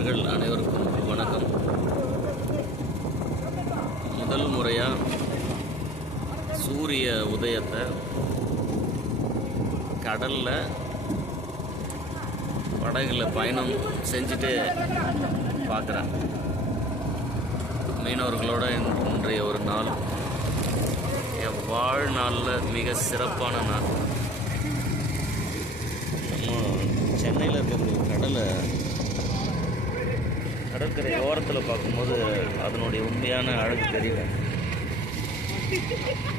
நண்பர்கள் அனைவருக்கும் வணக்கம். முதல் முறையாக சூரிய உதயத்தை கடலில் படகுல பயணம் செஞ்சுட்டு பார்க்குறேன் மீனவர்களோட இன்றைய ஒரு நாள். என் வாழ்நாளில் மிக சிறப்பான நாள். சென்னையில் இருக்கக்கூடிய கடலை கடற்கரை ஓரத்தில் பார்க்கும்போது அதனுடைய உண்மையான அழகு தெரியல.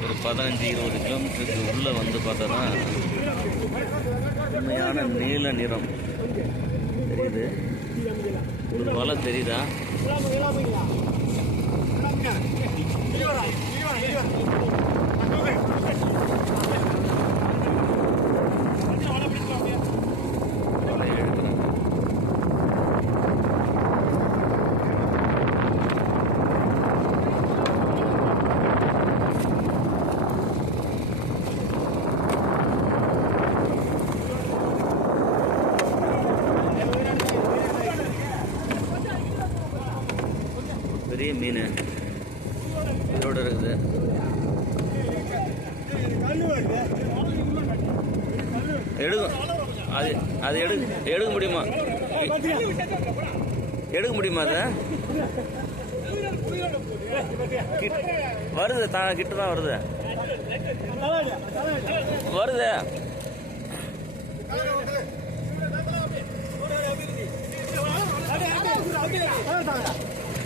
ஒரு பதினஞ்சு இருபது கிலோமீட்டருக்கு உள்ளே வந்து பார்த்தா தான் உண்மையான நீல நிறம். தெரியுது? ஒரு வலை தெரியுதா வலை எடுக்கிறேன் பெரிய மீன். உயிரோட இருக்குது. எடுக்கும். அது அது எடு எடுக்க முடியுமா? எடுக்க முடியுமா அதை? கிட்- வருது தா கிட்ட தான் வருது. வருது.